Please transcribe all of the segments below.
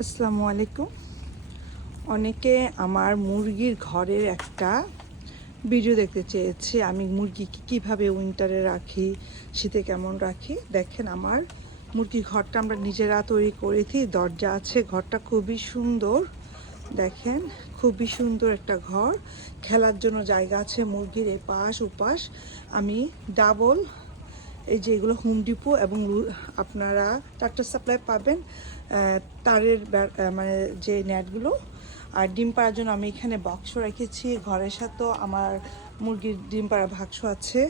আসসালামু আলাইকুম। অনেকে আমার মুরগির ঘরের একটা ভিডিও দেখতে চেয়েছে। আমি মুরগিকে কীভাবে উইন্টারে রাখি, শীতে কেমন রাখি। দেখেন, আমার মুরগির ঘরটা আমরা নিজেরা তৈরি করেছি। দরজা আছে, ঘরটা খুবই সুন্দর। দেখেন, খুবই সুন্দর একটা ঘর। খেলার জন্য জায়গা আছে মুরগির এপাশ ওপাশ। আমি ডাবল, এই যে এগুলো হোম ডিপো এবং আপনারা ট্রাক্টর সাপ্লাই পাবেন, তারের মানে যে নেটগুলো। আর ডিম পাড়ার জন্য আমি এখানে বক্স রেখেছি। ঘরের সাথেও আমার মুরগির ডিম পাড়া বাক্স আছে।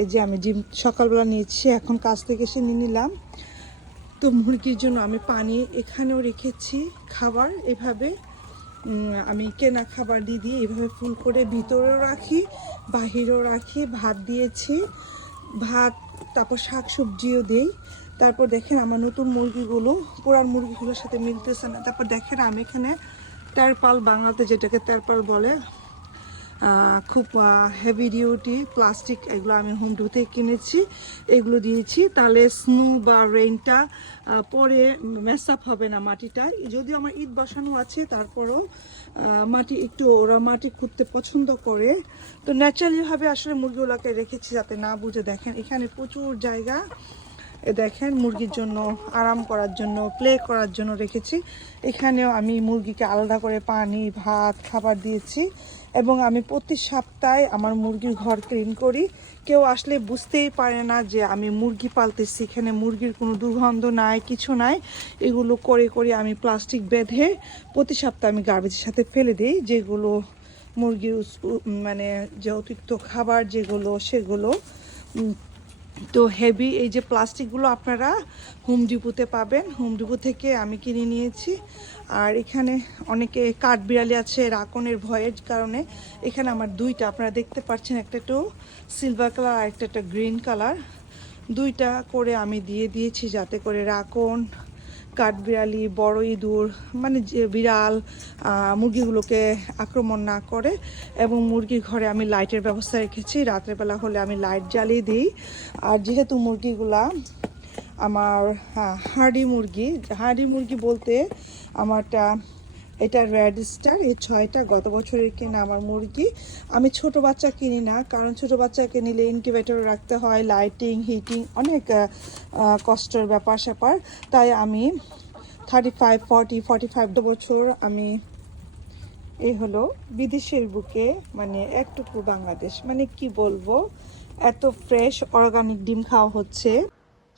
এই যে আমি ডিম সকালবেলা নিয়েছি, এখন কাজ থেকে এসে নিয়ে নিলাম। তো মুরগির জন্য আমি পানি এখানেও রেখেছি, খাবার এভাবে আমি কেনা খাবার দিয়ে এভাবে ফুল করে ভিতরেও রাখি, বাহিরেও রাখি। ভাত দিয়েছি, ভাত, তারপর শাক সবজিও দেই। তারপর দেখেন আমার নতুন মুরগিগুলো পুরান মুরগিগুলোর সাথে মিলতেছে না। তারপর দেখেন আমি এখানে টারপাল, বাংলাতে যেটাকে টারপাল বলে, খুব হেভি ডিউটি প্লাস্টিক, এগুলো আমি হোম ডিপো থেকে কিনেছি। এগুলো দিয়েছি, তাহলে স্নো বা রেইনটা পরে মেস আপ হবে না মাটিটা। যদিও আমার ইট বসানো আছে, তারপরেও মাটি একটু, ওরা মাটি খুঁড়তে পছন্দ করে। তো ন্যাচারালিভাবে আসলে মুরগিগুলোকে রেখেছি যাতে না বুঝে। দেখেন এখানে প্রচুর জায়গা, দেখেন মুরগির জন্য আরাম করার জন্য, প্লে করার জন্য রেখেছি। এখানেও আমি মুরগিকে আলাদা করে পানি, ভাত, খাবার দিয়েছি। এবং আমি প্রতি সপ্তাহে আমার মুরগির ঘর ক্লিন করি। কেউ আসলে বুঝতেই পারে না যে আমি মুরগি পালতেছি। এখানে মুরগির কোনো দুর্গন্ধ নাই, কিছু নাই। এগুলো করে আমি প্লাস্টিক বেঁধে প্রতি সপ্তাহে আমি গার্বেজের সাথে ফেলে দিই। যেগুলো মুরগির মানে যে অতিরিক্ত খাবার যেগুলো, সেগুলো। তো হেভি এই যে প্লাস্টিকগুলো আপনারা হোম ডিপোতে পাবেন। হোম ডিপো থেকে আমি কিনে নিয়েছি। আর এখানে অনেকে কাঠবিড়ালি আছে, রাকনের ভয়ের কারণে। এখানে আমার দুইটা আপনারা দেখতে পাচ্ছেন, একটা একটু সিলভার কালার আর একটা গ্রিন কালার। দুইটা করে আমি দিয়ে দিয়েছি যাতে করে রাকন, কাঠবিড়ালি, বড় ইঁদুর, মানে যে বিড়াল মুরগিগুলোকে আক্রমণ না করে। এবং মুরগির ঘরে আমি লাইটের ব্যবস্থা রেখেছি, রাত্রেবেলা হলে আমি লাইট জ্বালিয়ে দিই। আর যেহেতু মুরগিগুলা আমার হার্ডি মুরগি বলতে আমারটা, এটা রেড স্টার, এই 6টা গত বছরের কেনা আমার মুরগি। আমি ছোট বাচ্চা কিনি না, কারণ ছোট বাচ্চাকে নিলে ইনকিউবেটরে রাখতে হয়, লাইটিং, হিটিং, অনেক কষ্টের ব্যাপার স্যাপার। তাই আমি 35, 40, 45 বছর আমি, এই হলো বিদেশের বুকে, মানে একটুকু বাংলাদেশ, মানে কি বলবো, এত ফ্রেশ অর্গানিক ডিম খাওয়া হচ্ছে।